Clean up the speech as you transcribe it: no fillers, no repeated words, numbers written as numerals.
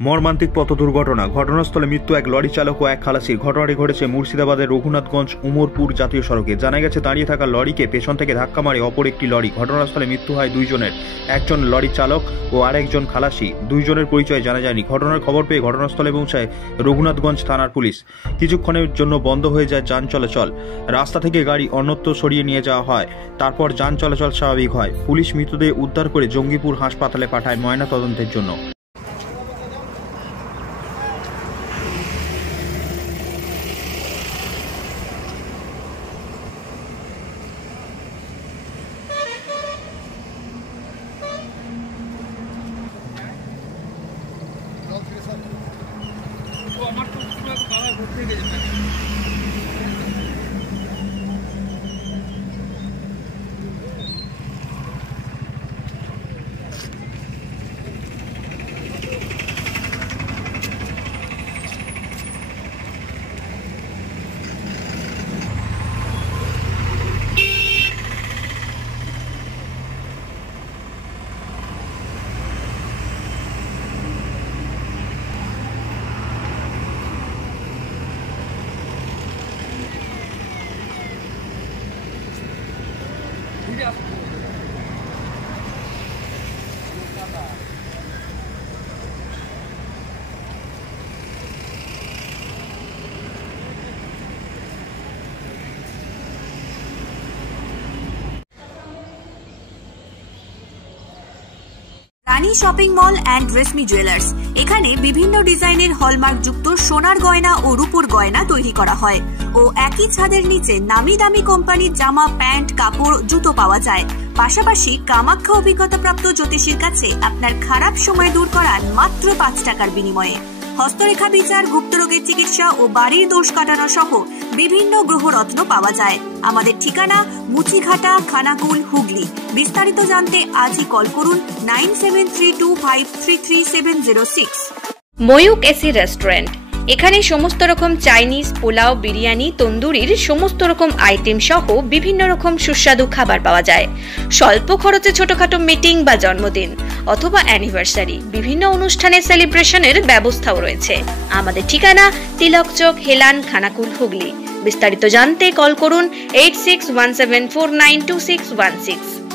মর্মান্তিক পথ দুর্ঘটনা, ঘটনাস্থলে মৃত্যু এক লরি চালক ও এক খালাসির। ঘটনাটি ঘটেছে মুর্শিদাবাদের রঘুনাথগঞ্জ উমরপুর জাতীয় সড়কে। জানা গেছে, দাঁড়িয়ে থাকা লরিকে পেছন থেকে ধাক্কা মারে অপর একটি লরি। ঘটনাস্থলে মৃত্যু হয় দুইজনের, একজন লরি চালক ও আরেকজন খালাসি। দুইজনের পরিচয় জানা যায়নি। ঘটনার খবর পেয়ে ঘটনাস্থলে পৌঁছায় রঘুনাথগঞ্জ থানার পুলিশ। কিছুক্ষণের জন্য বন্ধ হয়ে যায় যান চলাচল। রাস্তা থেকে গাড়ি অন্যত্র সরিয়ে নিয়ে যাওয়া হয়। তারপর যান চলাচল স্বাভাবিক হয়। পুলিশ মৃতদেহ উদ্ধার করে জঙ্গিপুর হাসপাতালে পাঠায় ময়না তদন্তের জন্য। Rani shopping mall and Reshmi jewellers. এখানে বিভিন্ন ডিজাইনের হলমার্ক যুক্ত সোনার গয়না ও রূপোর গয়না তৈরি করা হয় ও একই ছাদের নিচে নামি দামি কোম্পানির জামা, প্যান্ট, কাপড়, জুতো পাওয়া যায়। পাশাপাশি কামাখ্যা অভিজ্ঞতাপ্রাপ্ত জ্যোতিষীর কাছে আপনার খারাপ সময় দূর করান মাত্র 5 টাকার বিনিময়ে। হস্তরেখা বিচার, গুপ্তরোগের চিকিৎসা ও বাড়ির দোষ কাটানো সহ বিভিন্ন গ্রহরত্ন পাওয়া যায়। আমাদের ঠিকানা মুচিঘাটা, খানাকুল, হুগলি। বিস্তারিত জানতে আজই কল করুন 9732533706। Mayuk AC restaurant. এখানে সমস্ত রকম চাইনিজ, পোলাও, বিরিয়ানি, তন্দুরির সমস্ত রকম আইটেম সহ বিভিন্ন রকম সুস্বাদু খাবার পাওয়া যায়। স্বল্প খরচে ছোটখাটো মিটিং বা জন্মদিন অথবা অ্যানিভার্সারি, বিভিন্ন অনুষ্ঠানের সেলিব্রেশনের ব্যবস্থাও রয়েছে। আমাদের ঠিকানা তিলক চক, হেলান, খানাকুল, হুগলি। বিস্তারিত জানতে কল করুন 8617492616।